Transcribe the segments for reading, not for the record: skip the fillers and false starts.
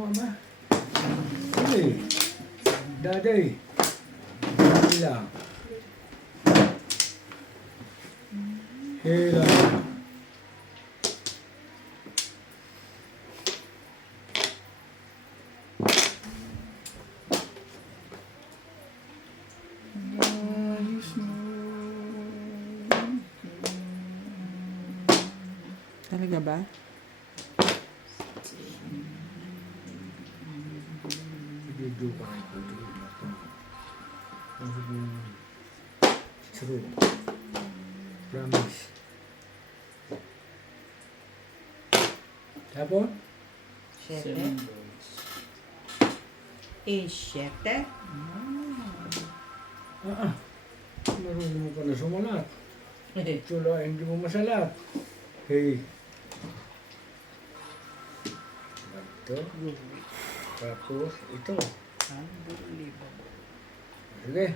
mo ama. Hey, daday. Hila. Hila. Talaga ba? Video ko rin po ito. True. Promise. Tapos? 7. A7. Marunong mo ka na sumalat. Tula, hindi mo masalat. Hey. Ito. Tapos, ito. Unbelievable. Sige.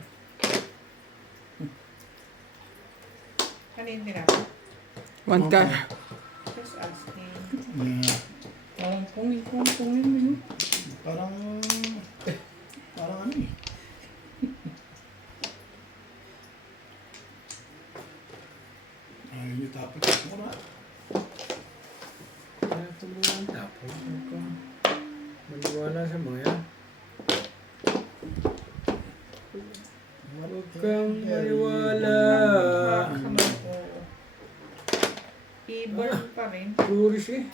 Kanina nila. One car. Just asking. Yeah. Parang pungin mo yun. Parang ano eh. Ayun yung tapos mo na. Kaya ito mo lang tapos. Huwag kang maniwala sa mga yan. Huwag kang maniwala. Sama ko. I-burn pa rin. Tourist eh.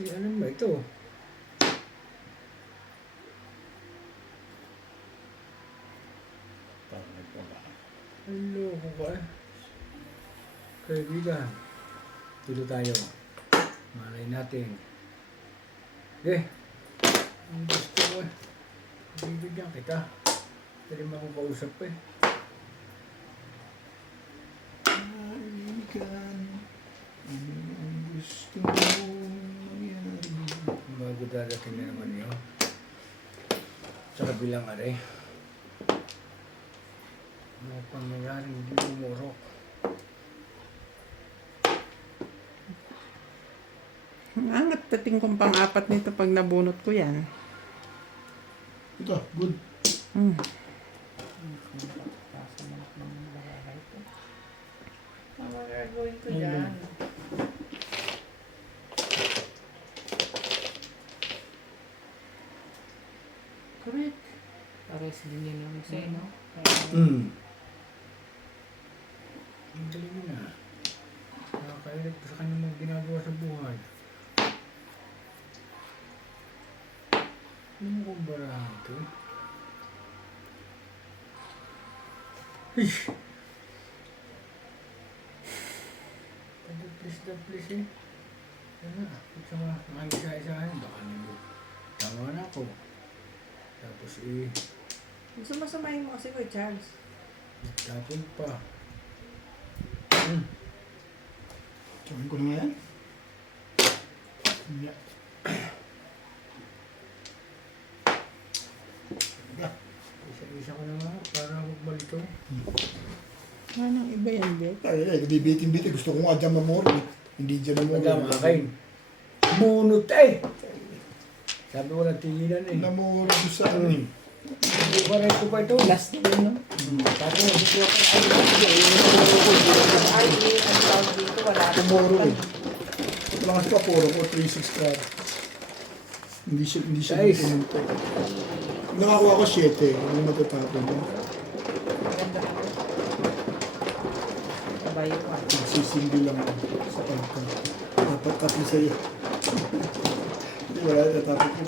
Ano ba ito? Parang nagpaba. Ano ko ba eh? Kaibigan, dito tayo. Malay natin. Okay. Ang gusto ko eh. Bibigyan kita. Pwede mo akong kausap eh. Kaibigan, ano ang gusto mong mangyari? Bago dadating na naman yun. Sa kabilang aray. Ano pang nangyari, hindi umurok. Ang angat pating kong pang-apat nito pag nabunot ko yan. Ito, good. Hmm. Ang magagawin ko dyan. Correct. Pares din yun yung isa, no? Ang galing mo na. Nakakailit sa kanya mga ginagawa sa buhay. Ano mo kong barahan ito? Hish! Please eh. Ano na, kung sa mga nakikisa-isahan, baka nilo. Tama na ako. Tapos Gusto masamahin mo kasi ko, Charles. tapon pa. Tsakin ko na nga yan. Yeah. Isa-isa ko na nga para magbalito. Anong iba yan, Bek? Ay, bibitin-bitin. Gusto ko nga dyan mamoro. Hindi dyan mamoro. Madama akin. Munot eh! Sabi ko natigilan eh. Namoro ko sa ano eh. Hindi ko rin ko pa ito. Last din, no? Tapos hindi ko Ay, ang tawag dito, wala. Tomorrow eh. Wala kasi pa puro ko, 3-6 car. Hindi siya Guys. pumunta. Nakakuha ko 7. Hindi matatapon mo. Maganda ko. Kabayo ka. Nagsisindi lang ako sa pagka. Dapat kasi sa'yo. Hindi wala, natapon ko.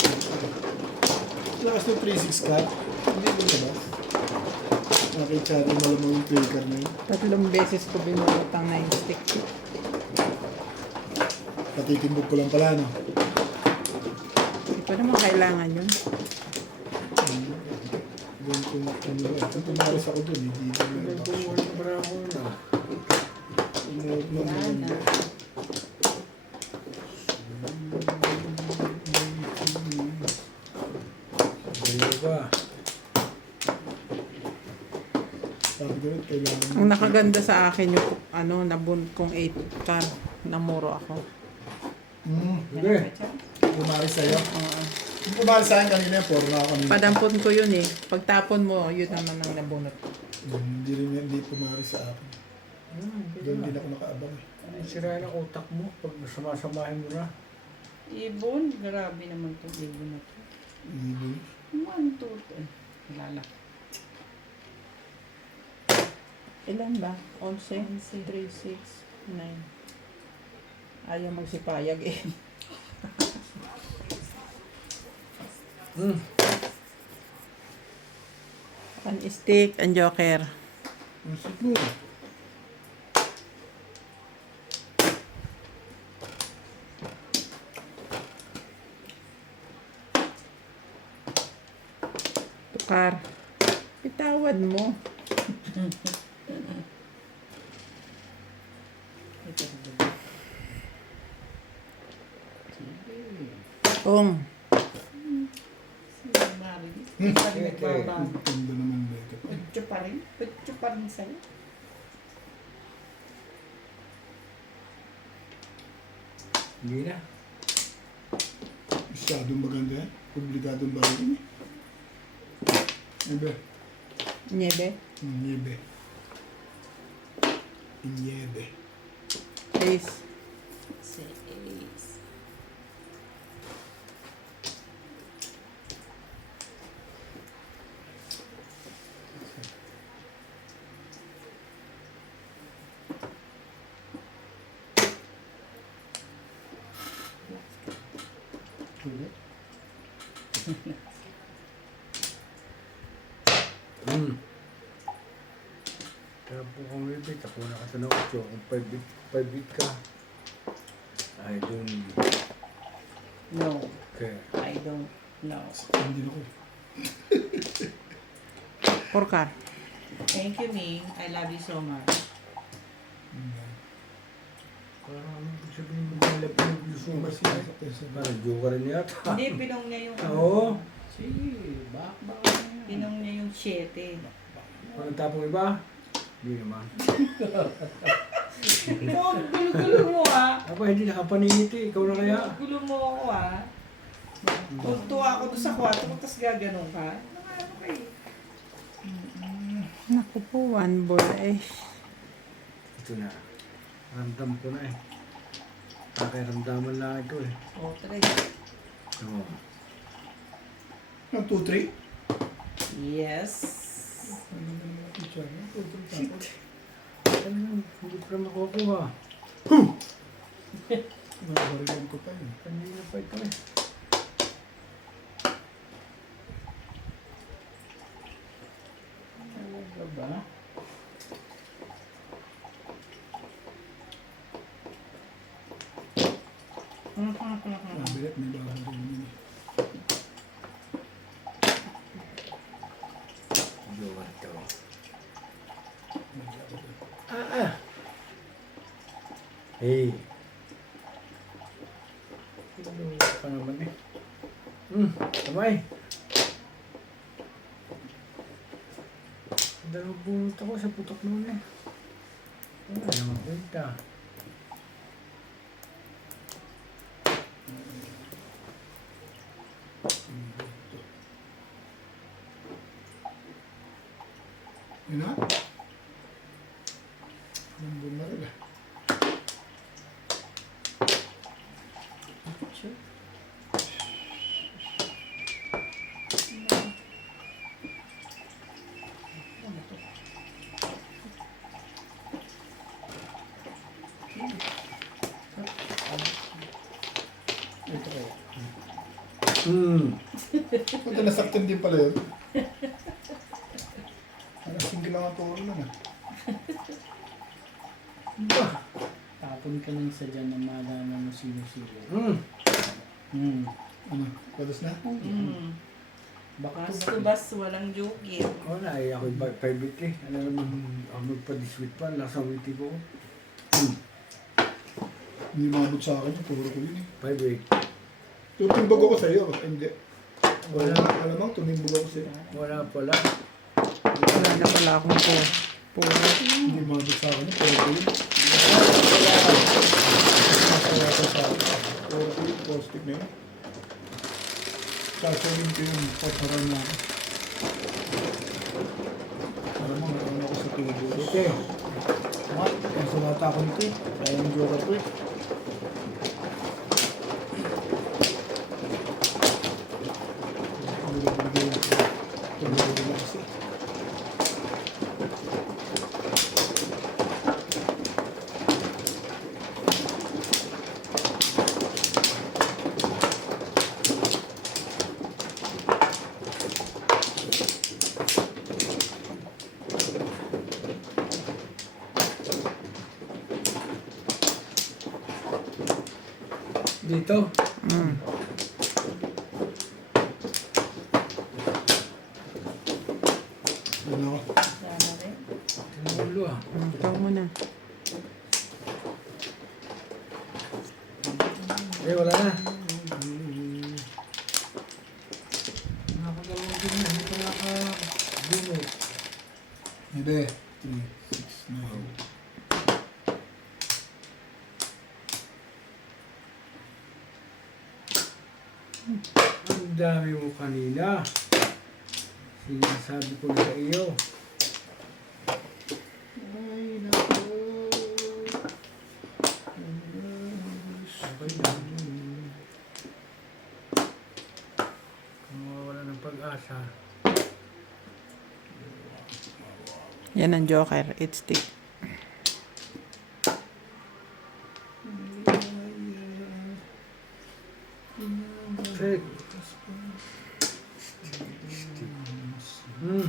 Lakas ng 3-6 car. Hindi mo na ba? Nakita rin malamang yung trigger na yun. 3 beses ko binulot ang 9 stick. Patitimbog ko lang pala, no? Hindi ko naman kailangan yun. Doon kung ano ba. Kung tumaris ako doon, hindi na Nagbubuhay na para ako na. umuot na maganda. Dali ba? Sabi ko rin, kailangan. Ang nakaganda sa akin yung nabunot kong 8 car. Namuro ako. Hmm. Hindi. Yan, Charles. Pumari sa'yo. Oo. Yung pumari sa'yo kanina yung 4 na ako kanina. Padampon ko yun eh. Pagtapon mo, yun naman ang nabunot. Hindi pumari sa akin. Doon din ako nakaabang eh. Ano yung sira ng utak mo pag sumasamahin mo na? Ibon, grabe naman itong ibon na to. Ibon. 1, 2, 3. Halala. Ilan ba? 11, 3, 6, 9. Ayaw magsipayag eh. An stick, ang joker. Ang siguro. Tukar. Pitawad mo. Ito. Ong. Si Maris. Hindi pa rin nagbabago. Ang ganda naman dito. Putyo pa rin. Putyo pa rin sa'yo. Hindi na. Masyadong maganda yan. Obligadong bago yun eh. Ebe. Niebe. Niebe. Niebe. Ace. Si Ace. Kaya po kung repeat, ako nakatanong ko kung 5 bit ka. I don't No, care. I don't know. Hindi na ko. Porkar. Thank you, Ming. I love you so much. Parang ano kung sabihin mo nila pinag-gusto mo kasi. Parang joker rin yata. Hindi, pinong niya yung... Oo. Sige, bak pinong niya yung 7. Parang tapong iba? Hindi naman. Oh, gulo-gulo mo ah. Aba, hindi nakapaningiti. Ikaw na kaya? Gulo mo ako ah. Tuntua ako doon sa kwarto mo, tapos gaganong ka. Ano kayo? Naku po, one ball eh. Ito na. Ramdam ko na eh. Pakiramdaman lang ito eh. O, 3. Oo. Ang 2-3? Yes. Shit. Ano, hindi pa makukuha. Nabarilan ko pa yun. Kanina pa ito eh. Talaga ba? Nabilat, may bago rin yun eh. Joker ito. Hey. Ano pa naman eh. Kamay. Dalawang bunot ako sa putok noon eh. Wala naman kwenta. Yun na? Ang bumaril ah. Ito kayo. Punta nasaktan din pala yun. Parang single lang ang turo nun ah. Tapon ka lang sa dyan na malaman mo sino-sino. Ano? Padas na? Bas-bas, walang joke. Wala eh, ako 5 week eh. Ano naman, ako magpa-diswit pa, lasang witi ko. Hindi mabot sa akin yung turo ko yun eh. 5 week. Tutimbag ako sa'yo. Hindi. Wala. Alamang tumimbag ako sa'yo. Wala pala. Wala na pala akong puro. Hindi mabot sa akin yung turo ko yun. Turo ko yun. Positive na yun. Sasabihin ko yung paparan na ako. Para mo, nauna ako sa tubo. Sige. Kaya sumata ako nito eh. Kaya yung joker ko eh. Tumulong na kasi. Dito. Mm. Ano? Sana rin. Tinulo ah. Ikaw muna. Eh, wala na. Nakakadalawang din na. Hindi pa naka-limit. Hindi. 3, 6, 9. Ang dami mo kanina. Sinasabi ko na sa iyo. Ay, naku. Okay lang. Kung mawawala ng pag-asa. Yan ang joker. It's stick. Check. Hmm.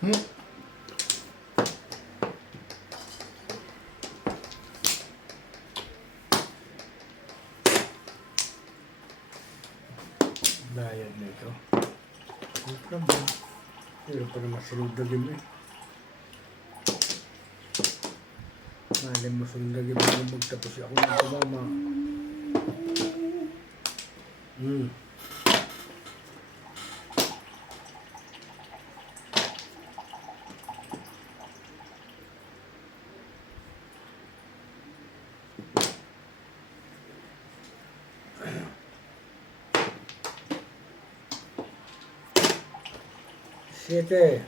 Hmm? Bayad na ito. No problem. Pero pa naman sunod-dagim eh. Malim mo sunod-dagim kung magtapos ako ng tumama. Hmm. Siete.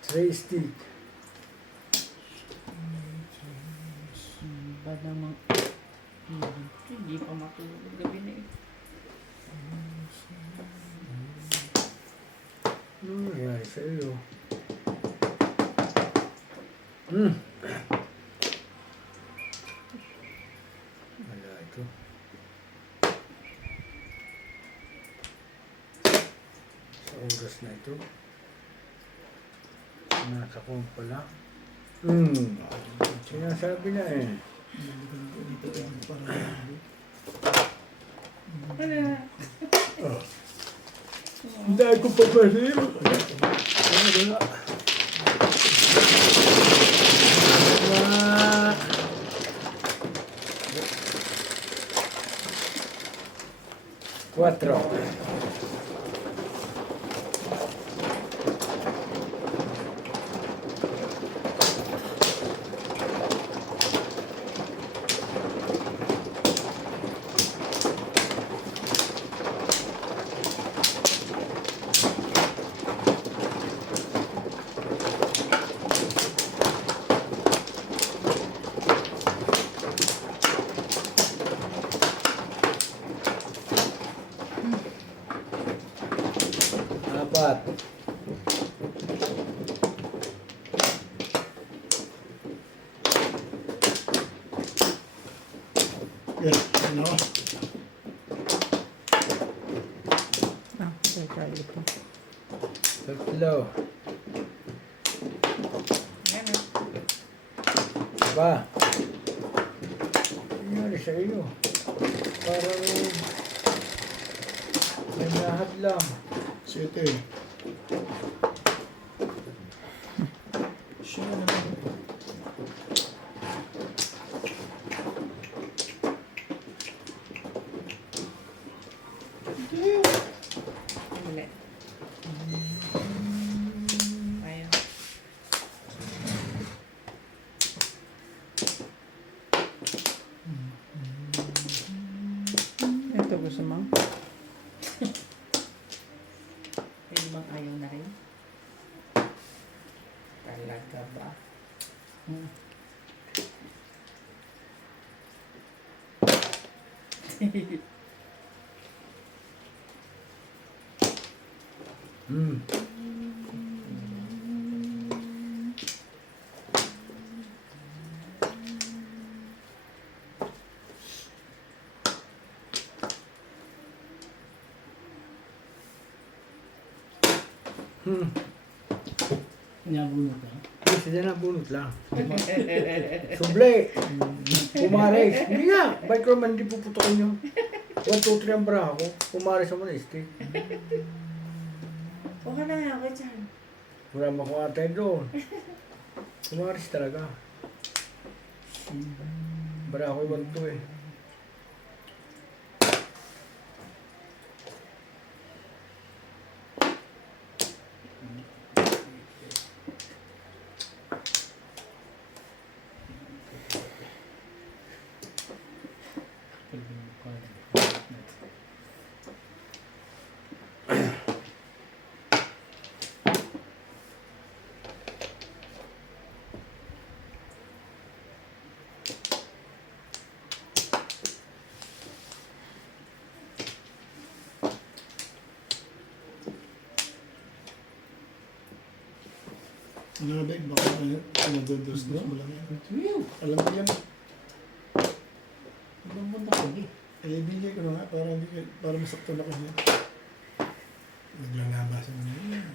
Three stick. Ba namang... Hindi pa matulog gabi na eh. Ano nangyari sa iyo? Hmm. Wala ito. Sa oras na ito. Nakakuha pala. Hmm. Sinasabi na eh. Hindi ko pa parir. Cuatro. Apat. Yes, ano? Ah, okay, try ito. Tatlo. Pa. Nangyari sa iyo. Parang may lahat lang. 7. Siya na naman. Muli. Ayan. Ito gusto mo? Pwede bang ayaw na rin? Talaga ba? Hmm. Hmm. Nabunod ka? Yes, hindi na bunot lang. Suble. Pumares. Hindi nga. Bike ko naman hindi puputokin yun. 1, 2, 3 ang bra ko. Pumares naman na stick. Huwag ka na nga ako dyan. Wala makuha tayo doon. Pumares talaga. Bra ko 1, 2 eh. Ano na ba? Baka pinadodosdos mo lang yan. Tuyo! Alam ko yan. Ibang banda ko eh. Eh, bigay ko na nga para masaktan ako niya. Naglalabasan mo na yan.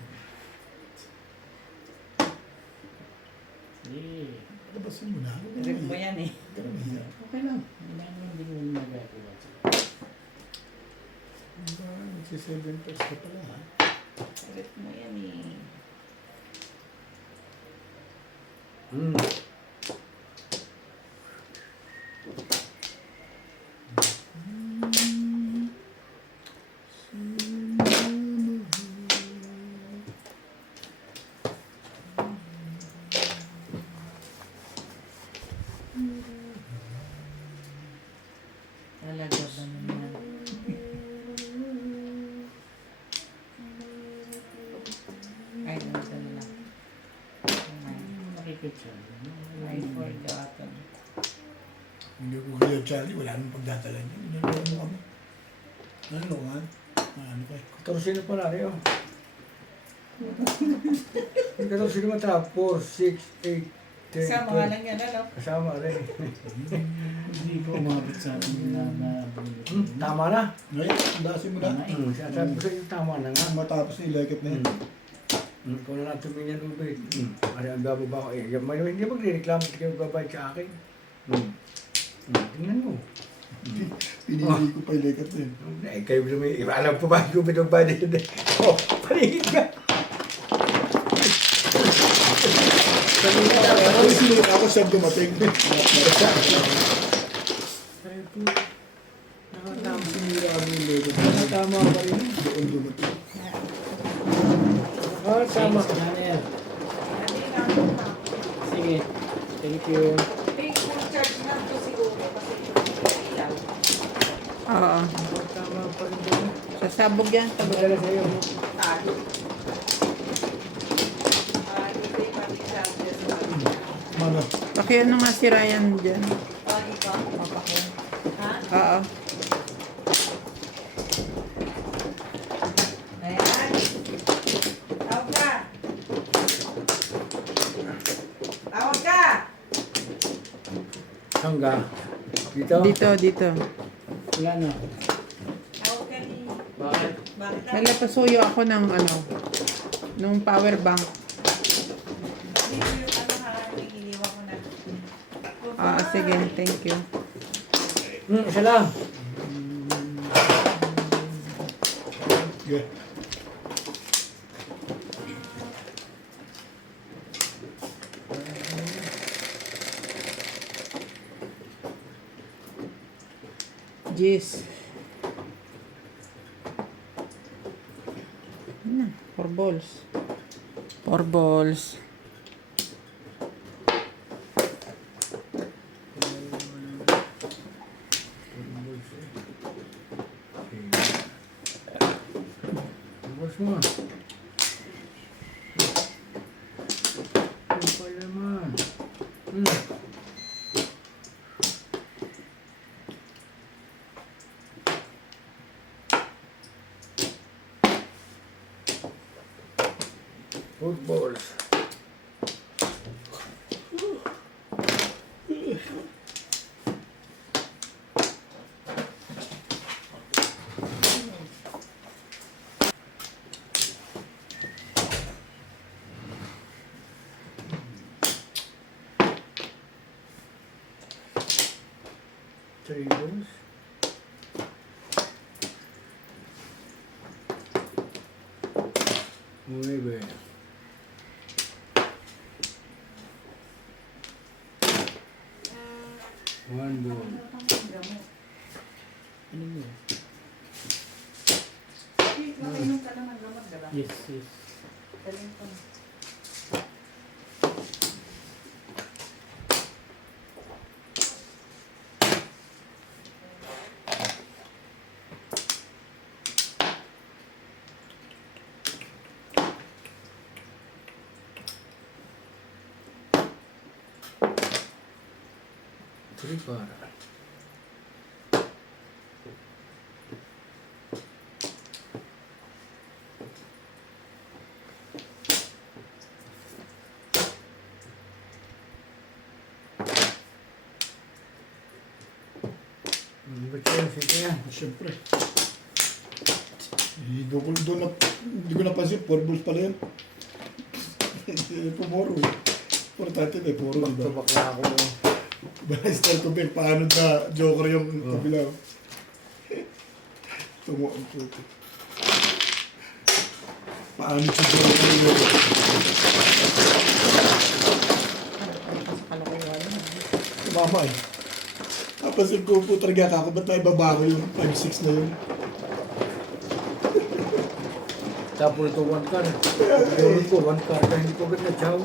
Sige. Labasan mo na. Rip mo yan eh. Okay lang. Wala naman din mo nagagawa. Magsi-7 pesos ka pala ha. Rip mo yan eh. Hmm. Talaga ba naman? Ay, nasa na lang. Makikit siya. I forgotten. Hindi ko kayo, Charlie. Wala nang pagdadala niya. Inagawa mo kami. Ano nga? Ano ka? 14 na pala rin oh. 14 naman tara. 4, 6, 8, 10, Kasama nga lang yan, ano? Kasama rin. Hindi ko umabot sa atin na bunod. Tama na. Ngayon, andasin mo na. Sabi ko sa iyo, tama na nga. Matapos na ilakit na yun. Kung na natin minyan ubay. Ano ang bababa ko eh. May hindi magre-reklamo hindi kayo babayad sa akin. Tingnan mo. Pinili ko pa ilakit na yun. Eh, kayo may alam po ba kung binabay din. Oh, paligid ka. Ako saan dumating. Nakatama. Sinira mo yung ilakit. Nakatama pa rin. Doon dumating. Tama. Daniel. Hindi na ako na. Sige. Thank you. Pink full charge na ito siguro kasi yung ilaw. Oo. Tama pa rin doon. Sasabog yan. Madala sa'yo. Tayo. Hindi ko yung mali charges. Mana. Pakiano nga si Ryan dyan. Pagi pa? Ha? Oo. Ayan. Tawag ka. Tawag ka. Saan ka? Dito? Dito. Wala na. Tawag ka ni... Bakit? Bakit na? May lapasuyo ako ng nung power bank. Hindi ko yung ano ha, iniwan ko na. Sige, thank you. Isa lang. Okay. Yes. 4 balls. 4 balls. Bos mo. Ano pa naman? Footballs. Three balls. Muy bien. One ball. Ano yun? Nakainom ka na ng gamot, diba? Yes, yes. Galing ko. Three para. Ba't yan? Sige yan. Siyempre. Hindi ko napansin, 4 balls pala yun. Pumoro. Importante na, puro, di ba? Tubak na ako. Style ko, Ben, paano na joker yung kabila? Tumo ang puto. Paano si joker yung mama eh. Tapos yung kupo talaga ako, ba't may babago yung 5-6 na yun? Tapos ito one card. Gawin ko one card. Hindi ko agad na-chow.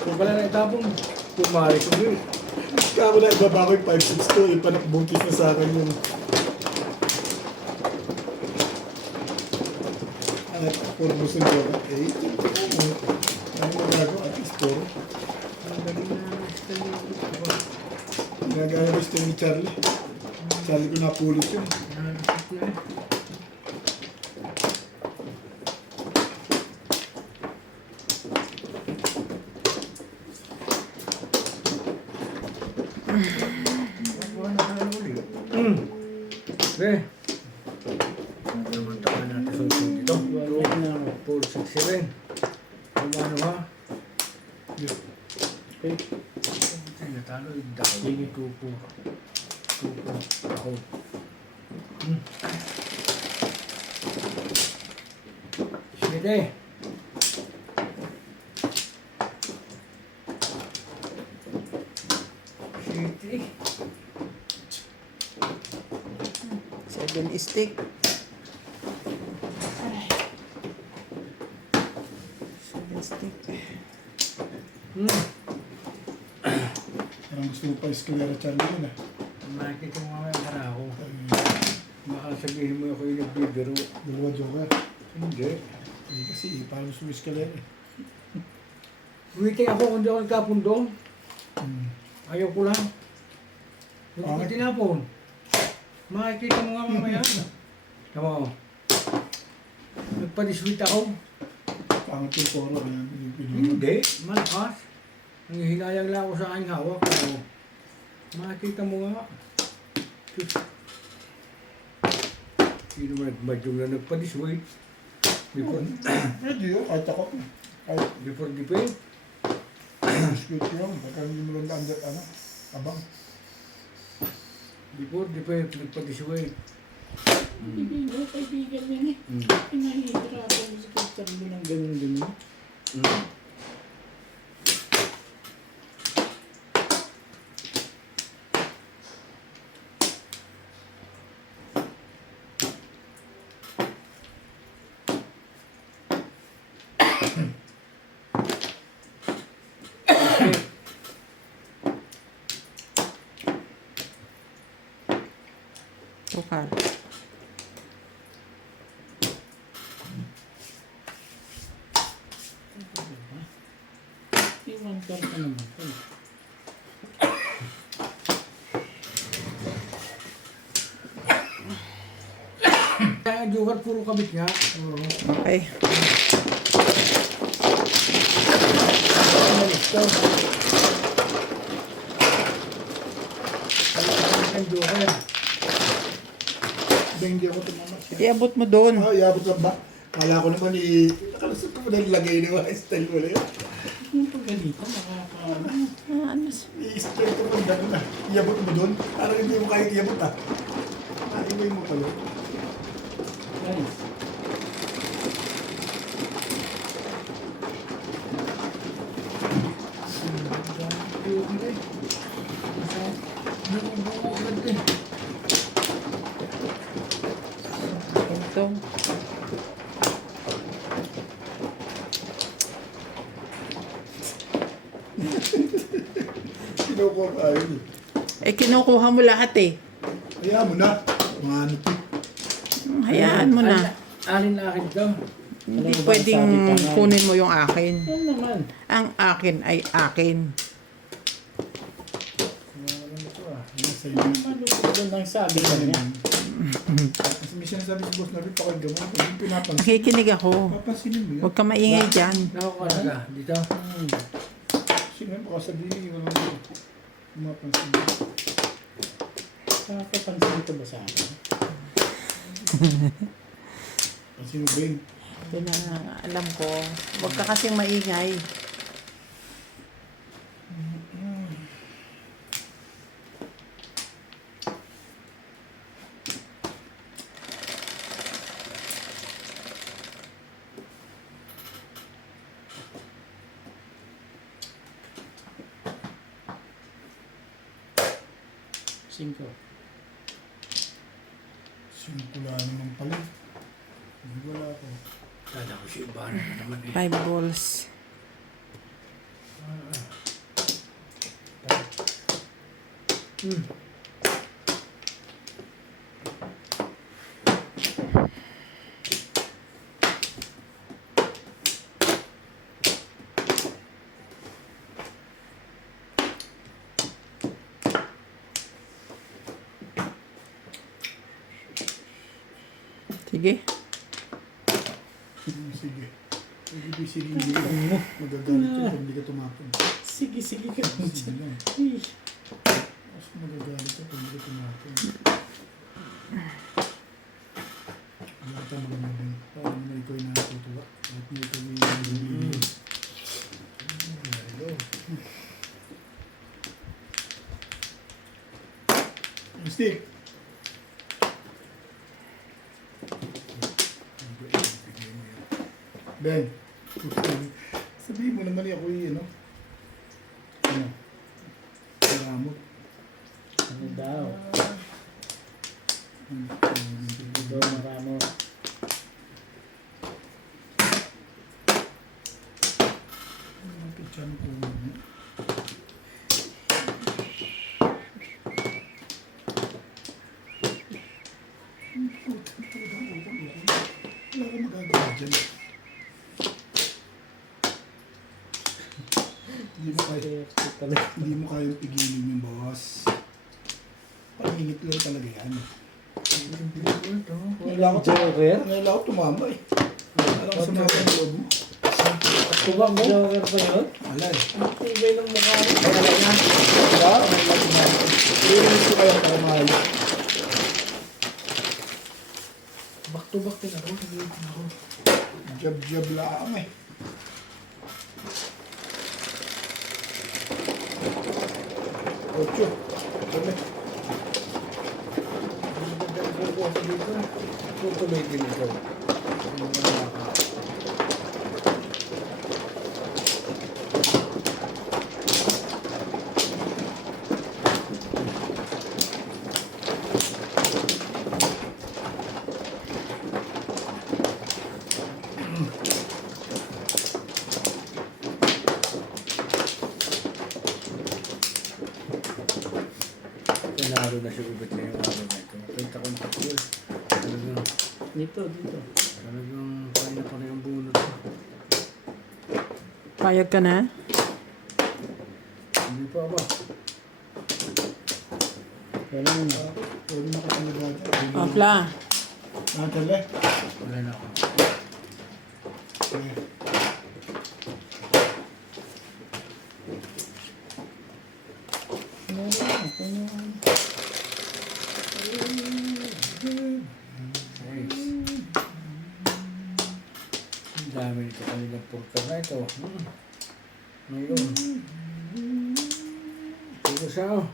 Kung pala na itapong, kumari ko yun. Kako na ibabago yung 5-6 to, yung panakbungkis na sa akin yung... At puro gusto nyo ka, eh, ano mo gago, at least puro. Ang galing na style yung ito. Nagaya gusto ni Charlie. Charlie ko napulot yun. Nalasip na eh. Okay. Naman natin sa uso dito. 2, 4, 6, 7. Ano ha? Okay. Ay, natalo yung daw. Sige, 2-4. Ako. Sige. Sige. 7 stick. 7 stick. Parang gusto mo pa eskalera Charlie yun ah. Makikita mo mamaya para ako. Baka sabihin mo ako yung nagbibiro. Dalawa joker. Hindi. Eh, kasi parang gusto mo eskalera eh. Waiting ako kung di ako nagkapundo. Ayaw ko lang. Hindi ko Bakit? tinapon. Makikita mo nga mamaya. Tama ko. Nagpa-diswit ako. Pangat yung poro. Hindi. Malakas. Nangihinayang lang ako sa aking hawak. Pero makikita mo nga. Sus. Hindi naman nagmadyong na nagpa-diswit. Hindi yun, kahit ako. Kahit Before the pay. squid ko yun. Baka hindi mo lang under, Abang. Di po yung pinagpadisuin. Kaibigan niya eh. Pinahihirapan mo sa Christian mo ng ganyan-ganyan. Sukal. Iwan ka naman. Kaya ang joker, puro kabit nga. Oo. Okay. Ito. Ang joker. Hindi ako tumama siya. Iabot mo doon. Iabot lang ba? Kala ko naman nakalusot ko na nilagay ni mga style mo na yun. Yung pag ganito, nakakaano. Ano? I-style ko pa gano'n na. Iabot mo doon. Parang hindi mo kaya iabot ah. Iway mo pala. Guys, Ito. Kinukuha ka yun eh. Eh, kinukuha mo lahat eh. Hayaan mo na. Mga ano to. Hayaan mo na. Alin na akin ito. Hindi Ano ba pwedeng sabi pa nga? kunin mo yung akin. yan naman. Ang akin ay akin. Nasa iyo. Malupit doon ang sabi ka niya. Kasi may sinasabi si Boss Nabi, pakinggan mo. Pag yung pinapansin. Nakikinig ako. Papansinin mo yun. Huwag ka maingay dyan. Nakukuha na ka. Dito. Sino yun? Baka sabihin yung walang pumapansin mo. Nakakapansin ko ba sa akin? Sino ba yun? Ito na alam ko. Huwag ka kasing maingay. Cinco. Simula naman pala. Hindi wala ako. Kala ko si Ibarra na naman eh. 5 balls. Sige. Sige. Sige, hindi ka. Magagalit yun kung hindi ka tumapon. Sige, sige ka lang Sige dyan. lang. Ay, Mas magagalit yun kung hindi ka tumapon. Wala ka mga nabing. Parang na ikaw yung natutuwa. At na ikaw yung nabing. Hello. Stick. Ben, sabihin mo naman ako yung ano? Ano? Maramot. ano daw? Ito, maramo. Ano ito dyan ko? Wala ka magagawa dyan. Hindi mo kayang pigilin yung boss. Pangingit lang talaga yan. Walang joker? Ngayon ako tumama eh. Alam ko sa mga loob mo. Kubang joker pa yun? Wala eh. Ang tibay ng mukha mo. Wala na. Diba? Wala tumama. Iinis ko kaya para mahal. Back to back din ako. Sige ako. Jab-jab lang eh. Ocho. Kami. Ang ganda ng kukuha ko dito. Tutuloy din ito. Ang mga naka- Panalo na si Ubit na yung araw na ito. Kita kong takil. Talagang, Dito, dito. talagang kaya na pala yung bunot. Payag ka na? Hindi pa ba? Wala na. Wala na kasi nagagawa. Opla. Tala. Wala na ako. Nice. Ang dami nito kanilang purka na ito. Ngayon. Dito siya. Oh.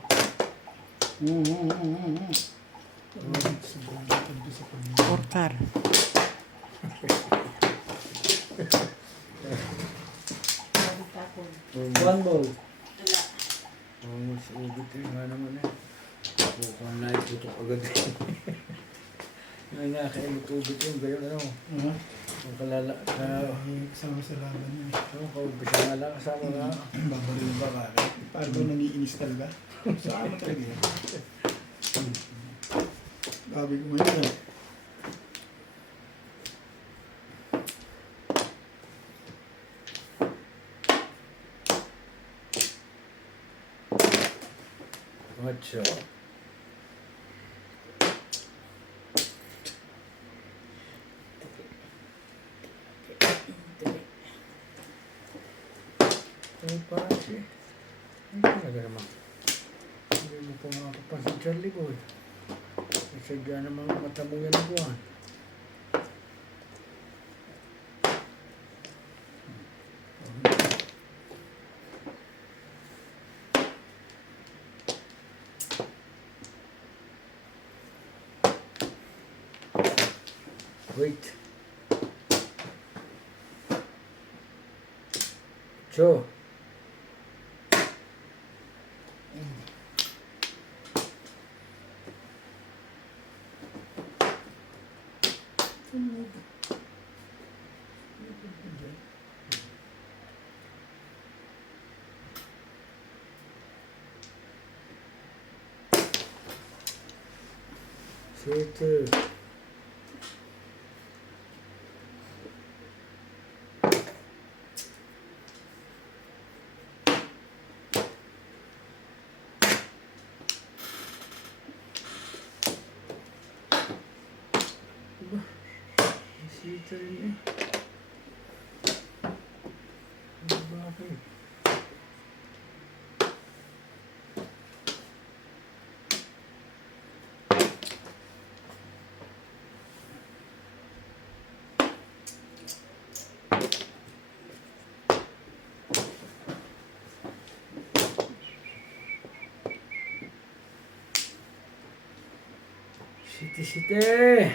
Porkar. One ball. Mas ubit eh. Nga naman eh. Kung na itutok agad eh. Nakakaimot ubit yun. Gayon ano. Kung kalala. Kasama sa laban niya. Kaubit siya nga lang. Kasama nga. Babaril ba kaya? Paano ba nangiinis talaga? Saan talaga yun? Sabi ko ngayon eh. Ocho. Ay, parang siya. Ay, talaga naman. Hindi mo pa makapapansin Charlie Boy. Sadya namang mata mo yan ang buwan. Wait. Joe. Siete. Siete rin eh. Bakit? Site.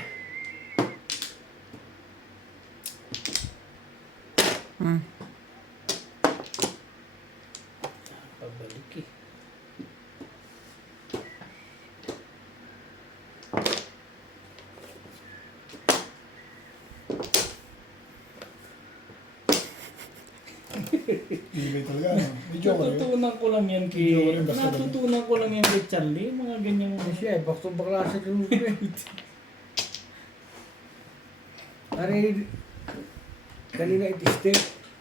Pabalik eh. Hindi talaga. Ano? Medyo ko rin. Natutunan ko lang yan kay... Medyo rin basta Natutunan ko lang yan kay Charlie. Mga ganyang... Ano siya eh, bakto bakla sa tulog eh. Ari, kanina itiste.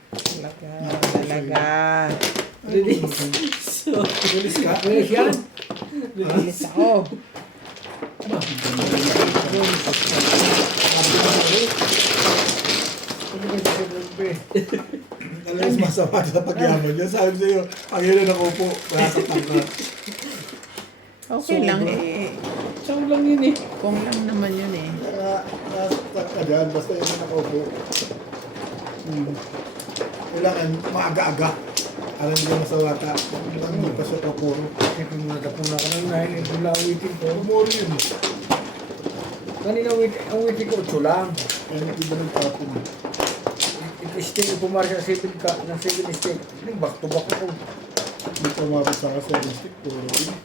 Talaga. Talaga. So, Pulis ka? Bilis yan. Bilis ako. Ano ba sa tulog eh? Alam mo, masama sa pagyaman niya. Sabi sa'yo, Panginoon ako po. Nakakatang ka. Okay lang eh. siyang lang yun eh. Kung lang naman yun eh. Nakakatang ka dyan. Basta yun na nakaupo. Kailangan maaga-aga. Alam nila masawata. Hindi pa siya papuro. Kasi kung natapuna ka ng 9, ito lang awitin ko. Pumuro yun. Kanina awitin ko, 8 lang. Kaya nag-iba ng tapon. Ito stick, pumari sa 7 ka, ng 7 stick. Back to back ako. Hindi ka umabot sa kasi ng stick. Puro yun.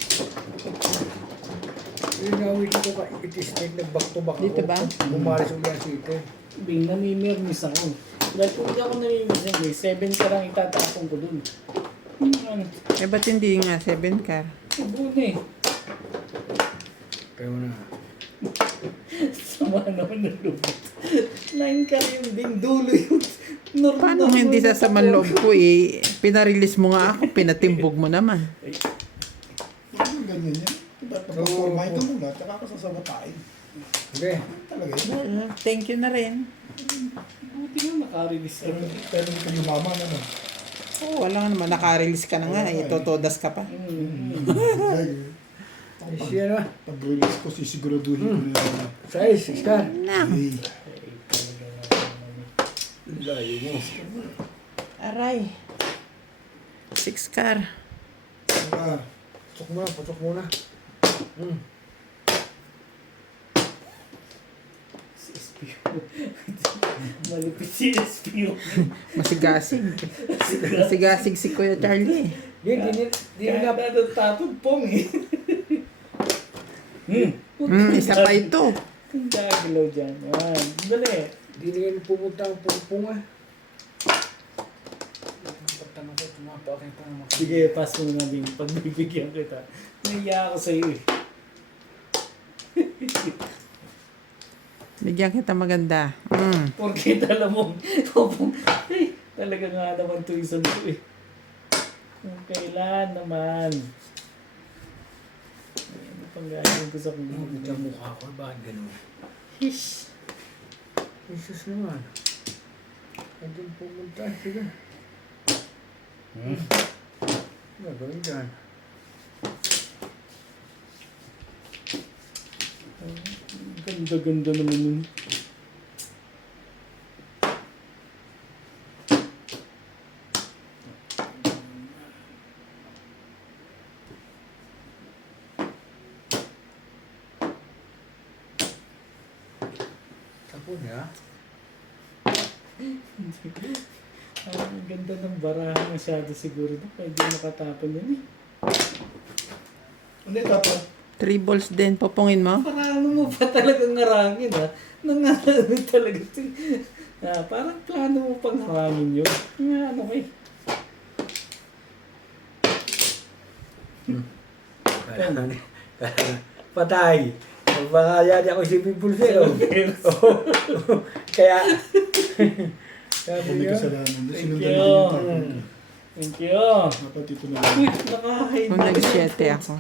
Yung awitin ko ka, ito stick, nag-back to back ako. Dito ba? Pumari sa ulang sito. Bing, namimirmis ako. Dahil kung hindi ako namimirmis ng 7 ka lang itatapon ko dun. Ano? Eh, ba't hindi nga 7 car? Ibon eh. Kaya mo na. Sama naman ng lubot. 9 ka rin din, dulo yun. Paano hindi sasaman loob ko eh? Pinarelease mo nga ako, pinatimbog mo naman. Ano ganyan yan? Diba pag-forma ito muna, tsaka ka sasawatain. Hindi. Talaga yun. Thank you na rin. Buti nga nakarelease ka. Pero hindi ka yumaman ano. Oo, wala naman, nakarelease ka na nga, itotodas ka pa. Ay, Eh, siya na. pag-release ko, sisiguraduhin ko na yan. 6, Scar. Na, Hey, Layo mo. aray. 6 car. ah, Putok muna, putok muna. Si SPO. Malupit si SPO. Masigasig. Masigasig si Kuya Charlie. Hindi Kaya na. natatapon pong eh. Isa pa ito. Ang gagalaw dyan. Yan. Dali. Hindi na yan pumunta ang pungpung eh. Pagtanong ko, tumapakay pa naman. Sige, pass mo na din. Pagbibigyan kita. Naiya ako sa'yo eh. Bigyan kita maganda. Porkit alam mo, ay, talaga nga naman tuition ko eh. Kung kailan naman. Ay, ano pang gagawin ko sa Ang kung mukha ko, bakit ganun? Hish! Jesus naman. Andun pumunta, sige. Gagawin dyan. Ganda-ganda naman yun. Tapon niya. Ang ganda ng barahan masyado siguro. Pwede makatapon yan eh. ano yung tapon? 3 balls din, popongin mo. Parang mo pa talagang ngarangin ha. Nangarangin talaga ito. Parang plano mo pang harangin yun. Nga ano eh. Patay. Baka yan ako isipin pulsero. Kaya, sabi Hindi niya, kasalanan. Thank Sinundan you. ko yung tapon. Thank you. Dapat ito na lang. Uy, nakahain. Kung nag-7 ako.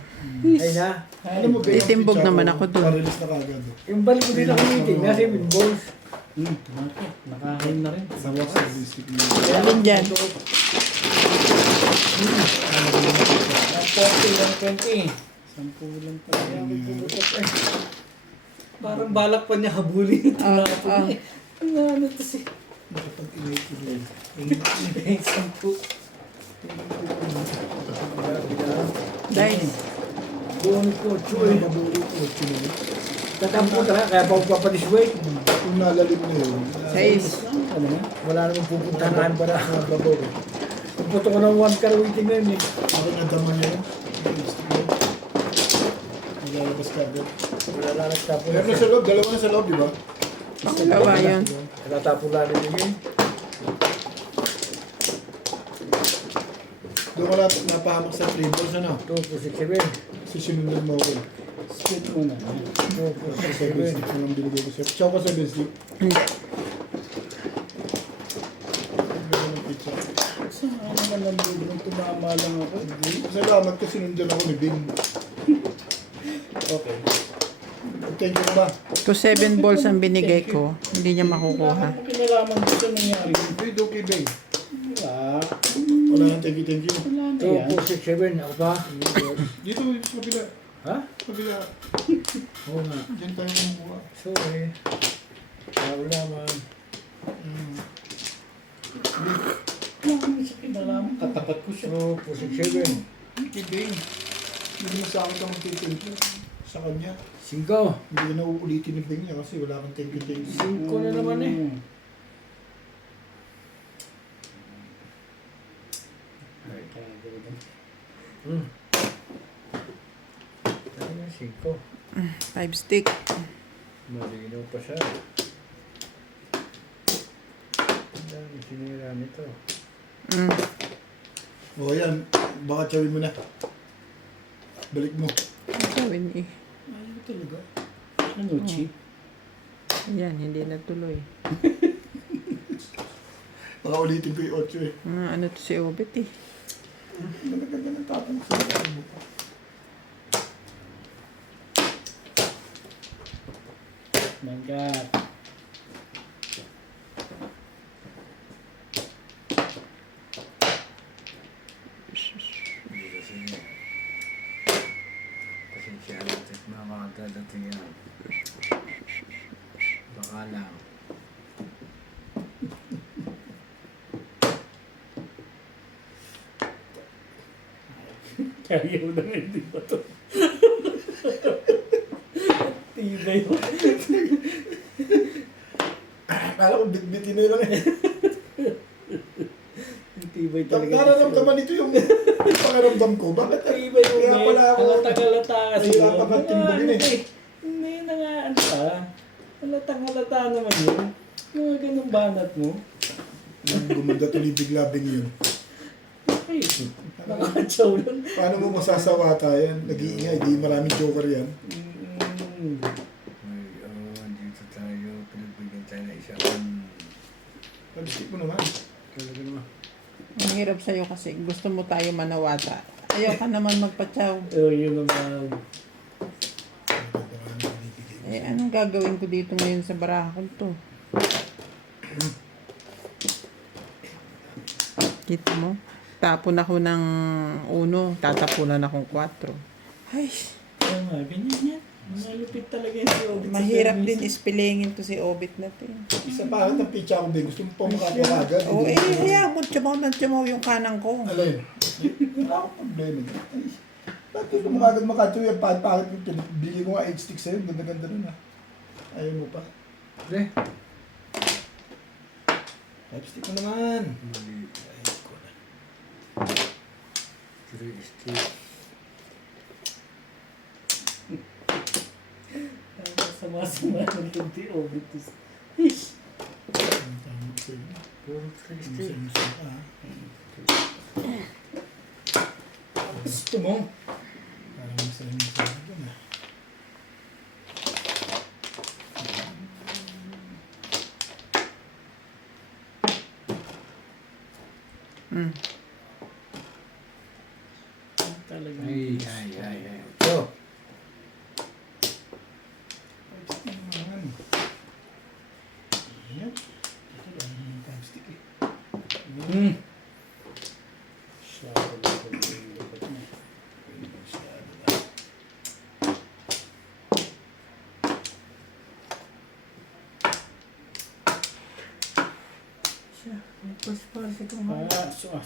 ay na. Ano mo ba yung Titimbog pizza naman ko? ako dun. Pa-release na kagad. Yung balik ko din ako meeting, nasa yung balls. Nakahain na rin. Sa wax sa stick na yun. Alin dyan? 140, 120. 10 lang pa. Parang balak pa niya habulin. Ano to si... Nakapag-inay ko rin. 10. Dice. Doon ko, chuy. Mabuli ko. Chinili. Tatampo talaga, kaya pa ako papadisway. Kung nalalim na yun. 6. Ano na? Wala namang pupuntahan para. Nababaw eh. Kung puto ko ng 1 car waiting na yun eh. Ako nadama niya yun. Stick na yun. Maglalabas ka agad. Wala lang nagtapo Meron na sa loob. Dalawa na sa loob, di ba? Pangalawa yun. Nagtapo lang din yun. Doon ko napahamak sa 3 balls ano. 2, 4, 6, 7. Kasi sinundan mo ako. Split mo na. 2, 4, 7 6, 7. stick na lang binigay ko sa'yo. Chow ka 7 stick. Meron ng pizza. Saan naman ang loob nung tumama lang ako? Salamat kasi sinundan ako ni Bing. Okay. Thank you ba? Kung 7 balls ang binigay ko, hindi niya Wala makukuha. akong kinalaman doon sa nangyari. Hey, okay, Bing. Wala. Wala nang thank you. Wala na 2, yan. 4, 6, 7. Ako pa. Dito, sa kabila. Ha? Sa kabila. Oo nga. Diyan tayo kumukuha. Sorry. Wala man. Sa kinalaman, katapat ko siya. So, pusik 7. Kibing. Hindi mo sa akin ka magtitinto. Sa kanya. 5. Hindi ko na uulitin ni Bing niya kasi wala kang thank you. 5 na naman eh. Hmm. Ano yung 5? 5 stick. Malinaw pa siya. Ang dami sinira nito. O yan, baka tsawin mo na. Balik mo. Ang gawin eh. Ayaw talaga. Ano, cheap? Ayan, hindi natuloy. Baka ulitin ko yung 8 eh. Ano to si Obet eh. Nagaganda ng tapong sa mga mo pa. Manggat. Hindi kasi pasensya natin mga dadating yan. Baka lang. Kaya mo na hindi ba to? Tibay mo. Akala ko bit-bitin na lang eh. Tibay talaga. Nararamdaman nito yung pangaramdam ko. Bakit? Tibay mo. Kaya pala ako. Halata kasi. Nahihirapan kang timbulin eh. Hindi na nga ano ka. Halata naman yun. Mga ganun banat mo. Gumanda tuloy bigla-bing yun. Ay, nakakatsaw yun. Paano mo masasawata yan? Nag-iingay, di maraming joker yan. Ngayon, dito tayo. Pinagbigyan tayo na isa. Pag-stick mo naman. Talaga naman. Ang hirap sa'yo kasi gusto mo tayo manawata. Ayaw ka naman magpatsaw. Oh, yun naman. Eh, anong gagawin ko dito ngayon sa barakon to? Kita mo? Tapon ako ng 1, tatapunan akong 4. Ay, Oo nga, ganyan yan. Malupit talaga yung si Obit. mahirap din ispilingin to si Obit na to. Isa pa ang pitcha ko, Bing. Gusto mo pa makagawa agad. Oo, hayaan mo, tiyaw yung kanang ko. Alay. Wala akong problema. Ay, bakit mo agad makatsaw yan? Bakit mo bili ko nga 8 sticks sa'yo? Ganda-ganda nun ah. Ayaw mo pa. Pre. 5 stick mo naman. Mali. Ay, ko na. 3 stick. Sama-sama ng hindi Obit. Ish! Ang tama sa'yo. Puro 3 stick. Minsan-minsan ka ah. Gusto mo? Parang minsan-minsan ka dyan ah. Talaga. Ay. Ito. Naman. Ayan. Ito lang yung 5 stick eh. Masyado na. Siya. May pasparsi kang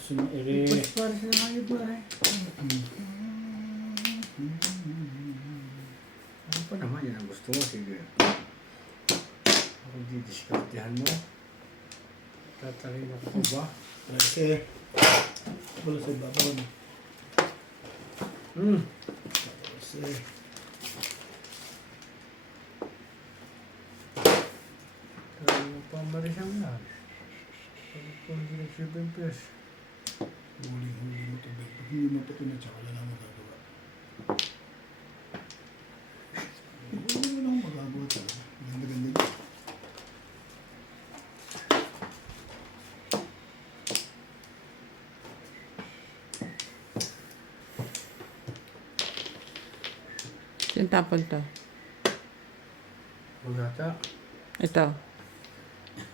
Sunod ere. pasparsi na kayo ba eh? Ano pa naman yan ang gusto mo? Sige. Ako didiskartehan mo. Tatalin ako pa ba? Kasi, wala sa ibabaw na. Kasi, Talin mo pa marisang lang. Pag kung hindi nagsibing piyas. huling-huli mo ito. Pag hindi mo pa ito na tsaka wala na magagawa. Wala mo lang magagawa talaga. Ganda-ganda yun. Yung tapon to. Magata. Ito.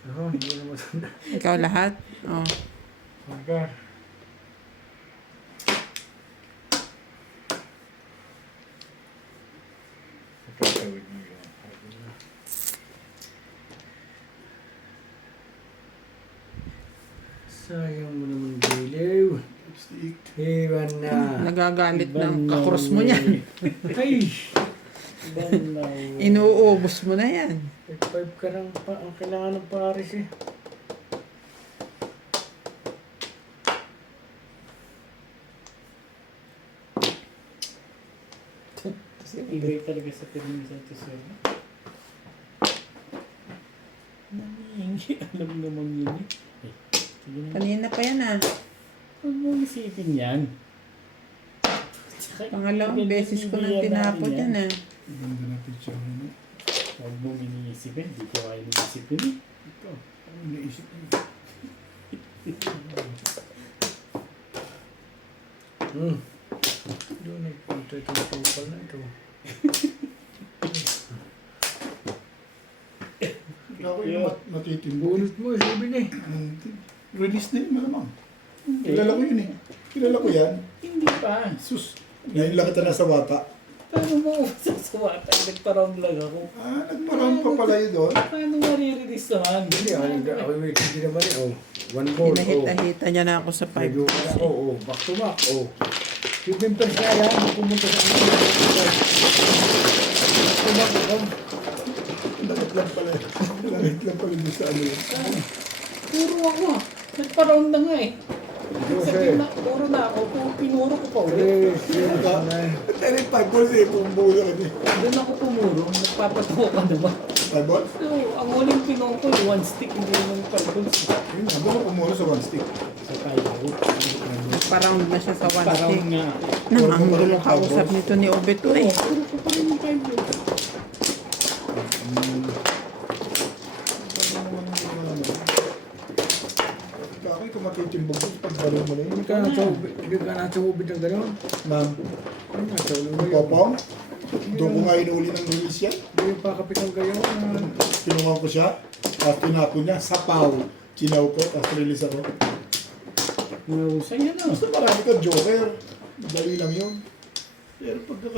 Ako, hindi ko na matanda. Ikaw lahat? Oh. Magka. Tatawid mo yun. Sayang mo naman, Giliw. Lipstick. Iwan na. Nagagalit ng Banaw kakros mo eh. niyan. Ay! Banaw. Inuubos mo na yan. 5 ka lang pa. Ang kailangan ng pares eh. Ibay talaga sa piling sa Tesoro. Namihingi. Alam naman yun eh. Sige na. Kanina pa yan ah. Huwag mong isipin yan. Tsaka, Pangalawang ibigay beses ko nang bibigyan tinapon natin yan ah. Ang ganda ng picture mo. Huwag mong iniisipin. Hindi ko kaya iniisipin eh. Ito. Ano naisip mo? Doon nagpunta itong sukal na ito. Ako yung matitimbol. Bunot mo, sabi na eh. Release na yun, malamang. Kilala ko yun eh. Kilala ko yan. Hindi pa. Sus. Ngayon lang kita nasa bata. Paano mo sasawata? Nagpa-round lang ako. Nagparang pa pala yun doon. Paano marirelease naman? Hindi, ako wait, hindi naman eh. Oh. One ball, oh. Hinahita-hita niya na ako sa 5 Medyo balls ako, eh. oh. Back to back, oh. Yung pimpers na yan, pumunta sa akin. Back to back, oh. Langit lang pala. Langit lang pala doon sa ano yun. Puro ako. Nagpa-round na nga eh. Diyos Sabihin eh. na, puro na ako. Pinuro ko pa ulit. Yes, na eh. 5 balls eh. Pumbulo ka din. Doon ako pumuro. Nagpapatawa ka naman. 5 balls? So, ang huling pinong ko, one stick, hindi naman 5 balls. Yun nga. Doon ako pumuro sa one stick. Sa 5 balls. Parang na siya sa 1 Parang stick. nga. Nang ang gulo kausap nito ni Obito eh. Puro ko pa rin yung 5 balls. Bakit kung matitimbog ko pag balo mo na yun? Hindi ka natubid ng gano'n. Ma'am, Ano nga, sa ulo mo yun. popong? Doon ko nga inuuli ng release yan. Hindi pa kapit ng gayon. Kinuha ko siya. Tapos tinapon niya. Sapaw. Chinaw ko. Tapos release ako. Mahusay yan ah. Basta marami ka joker. Dali lang yun. Pero pagka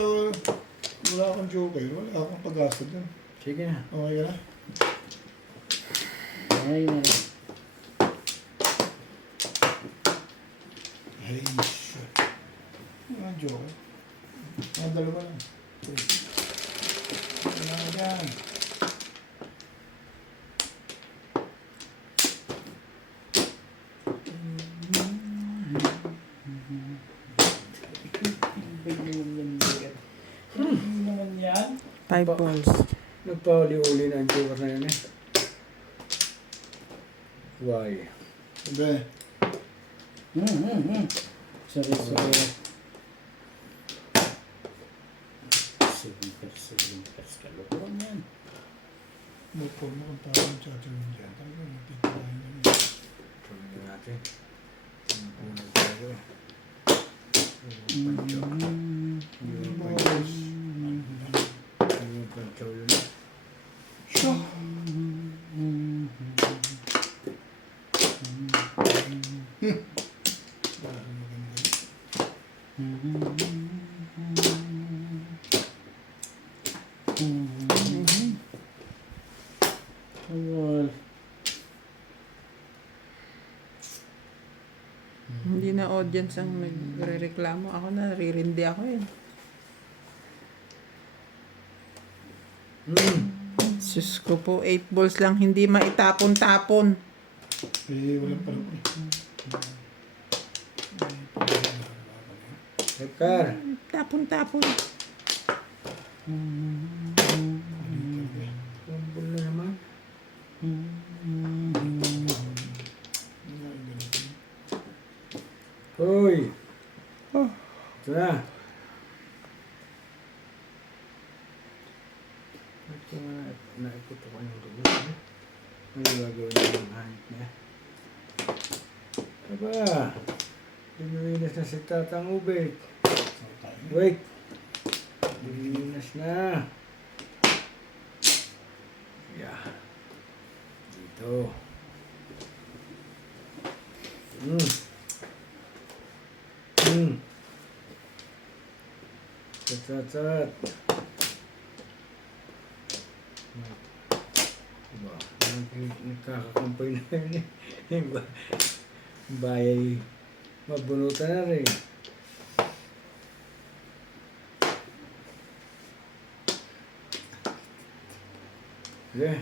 wala kang joker, wala akong pag-asa dun. Sige na. Okay ka na? Ay, na. Ay, shit. Mga joker. Mga dalawa lang. Wala ka dyan. Big naman yan. Big naman yan. 5 balls. Nagpahuli-uli na ang joker na yun eh. Why? Sabi, Sorry, sorry. 7%. Kalokohan yan. motor mo kung paano tsatawin dyan. Talagang matitirahin yan. Tuloy na natin. Ang puno tayo. Yung pancho. Yung pancho. Yung pancho yun. Sure. Parang maganda. Well, Hindi na audience ang nagre-reklamo. Ako na, naririndi ako eh. Sus ko po, 8 balls lang, hindi maitapon-tapon. Walang pala. Hekar. Tapon-tapon. Kumpul na naman. Hoy! Ito na. Ito nga naiputo ko yung dugo. Ano gagawin niya yung hanip niya? Aba! Dimiwinas na si Tatang Ubit. Wait! Dimiwinas na. Yeah. Dito. Tat. Diba? Nagkakakumpay na yun eh. Diba? Bayay, mabunutan na rin. Okay.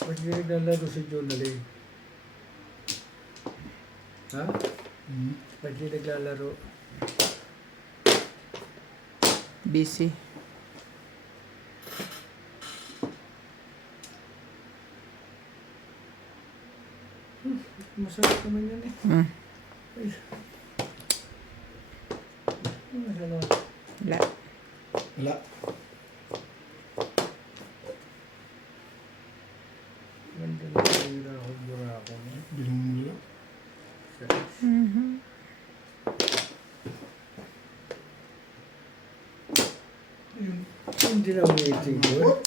Ba't hindi naglalaro si Jonalyn? Ha? Ba't hindi naglalaro? Busy. Masarap naman yan eh. Mm. Ay. Masarap. Wala. Wala. Ganda na pera ako, burako na. Bilhin mo nila. Mhm. Hindi na meeting ko.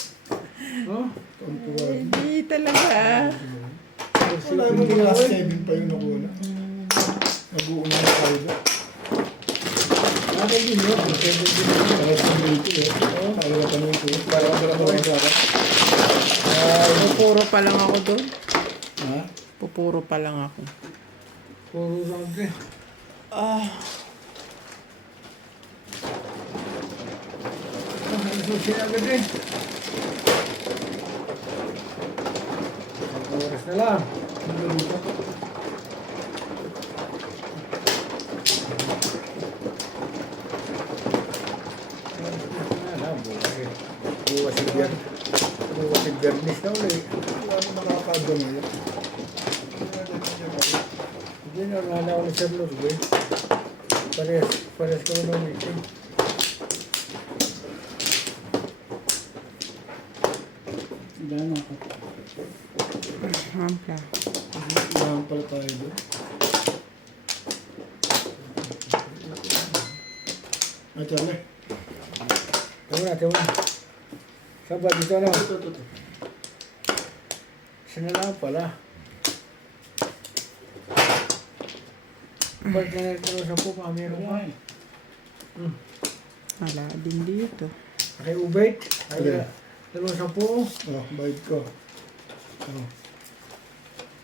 Oh? Tontuwa. Hindi talaga. Wala mo mga last 7 pa yung nakuha na. Nag-uuna na tayo ba? Akin din yun. Pwede din yun. Para sa dito eh. Oo, kaya na tanong ko. Para ka na tayo sa akin. Pupuro pa lang ako doon. Ha? Pupuro pa lang ako. Puro round eh. Susi na agad eh. Isang oras na lang. Bukas si Bernis na ulit. Wala mo nakakadwa na yun. Hindi na, nana ko ni Sir Lord eh. Parehas ko na meeting. Gano'n ako. Hampla. Unahan pala tayo doon. Ay, Charlie. Tayo na. Saba, dito na. Ito. Isa na lang pala. Ba't na nagtalo sa po, meron ka? Wala din dito. Kay Ubait. Okay. Ay, dalo sa po. Oh, bayad ko. Oh.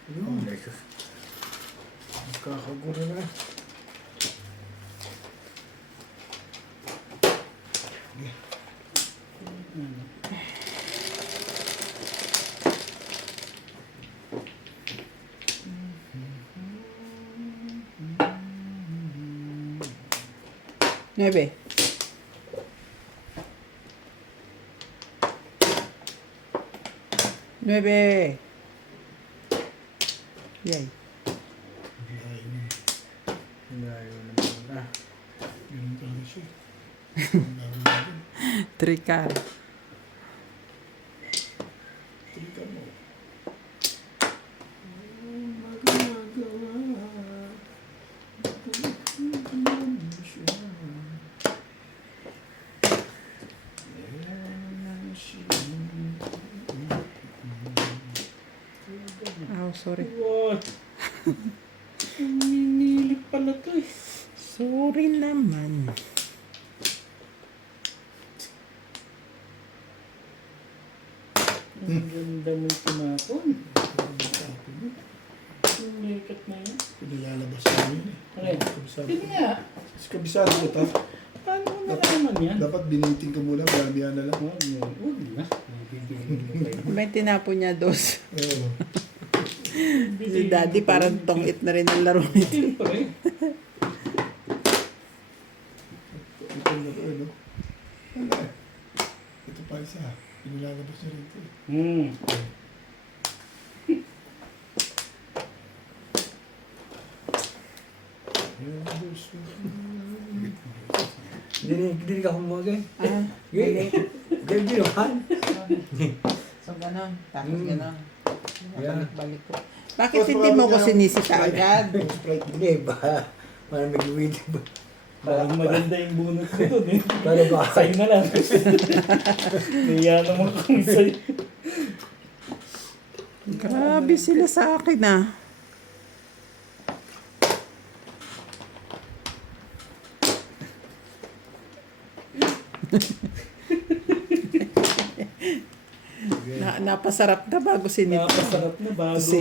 Yun, Jesus. Magkakagulo na. Nebe. Nebe. Yay. Ngayon naman na. Ganun talaga siya. Ang gagawin natin. Trikar. Tingnan mo. Magagawa. Oh, sorry. What? Minilip pala to eh. Sorry naman. Ang ganda mo tinapon. Yung likat na yun. Pinalalabas namin eh. Okay. Kabisado. Hindi nga. Sa kabisado ko ta. Paano mo nalaman yan? Dapat biniting ka muna. Gamihan na lang. Huwag na. Bibigyan mo kayo. May tinapon niya dos. Oo. Si daddy parang tongit na rin ang laro niya. Siyempre. Ito na to, no? Ano eh? Ito pa isa. Pinalalabas niya rin ito eh. Hindi ka kumagay. Ah, Gay. Gay, ginohan. so ganon. Tapos Mm. ganon. Yeah. Balik ko. Bakit hindi mo ko sinisita agad? Sprite. Hindi ba? Parang nag-weed ba? Parang maganda yung bunot ko dun eh. Para ba? Sa'yo na lang. Naiya naman kung sa'yo. Grabe sila sa akin ah. Napasarap na bago sinito. Napasarap na bago. Si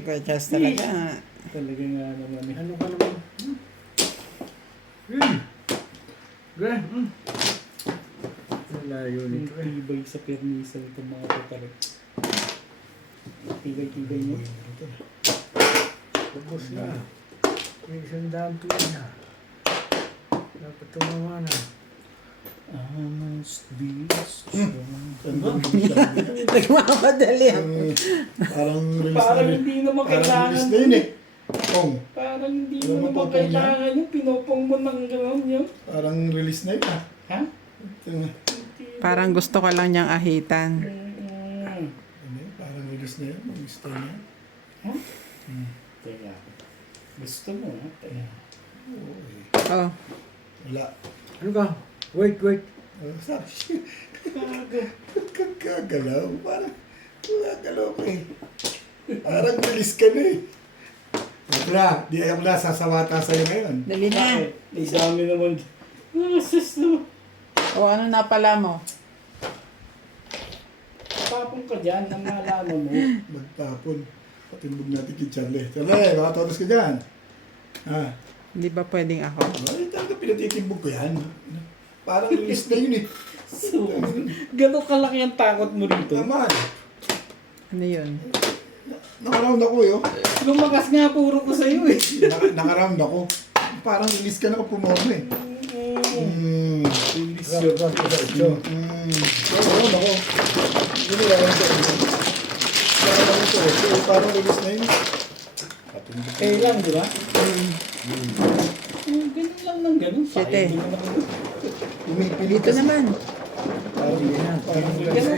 Kuya Charles talaga. Talaga nga naman eh. Ano ka naman? Bre, Layo Yung nito eh. tibay sa pernisan itong mga ito talaga. Tibay-tibay niya. Tapos na. May isang daan tuloy na. Dapat tumawa na. I must be strong. Nagmamadali ako. Parang release Parang na rin. hindi naman Parang kailangan. release na yun eh. Kung, Parang hindi Alam mo mo naman po, kailangan yung pinupong mo ng gano'n yun. parang release na yun ah. Ha? Parang gusto ka lang niyang ahitan. Ano yun? Parang release na yun. Gusto niya. Teka. Gusto mo ha? Teka. Oo eh. Oh, Wala. Ano ka? Wait. Sabi Gago. kagalaw. Parang gagalaw ko eh. Parang release ka na eh. Ito na. Di ayaw na sasawata sa'yo ngayon. dali na. Bakit? Ang dami naman. Sus naman. O ano na pala mo? Tapong ka dyan nang malaman mo. Magtapon. Patimbog natin kay Charlie. Charlie, baka todos ka dyan. Ah. Hindi ba pwedeng ako? Ay, talaga pinatitimbog ko yan. Parang release na yun eh. So, gano'ng kalaki ang takot mo rito? Naman. Ano yun? Nakaround ako eh. Oh. Lumakas nga puro ko sa'yo eh. Nakaround ako. Parang release ka na kung pumorma eh. Release Ito. Nakaround ako. Hindi nila yan sa inyo. Nakaround ito eh. So, parang release na yun. Patimbog. Kailan, di ba? Ganun lang ng ganun. Siyete. Sayang din naman. Umipilit Dito naman. Parang release.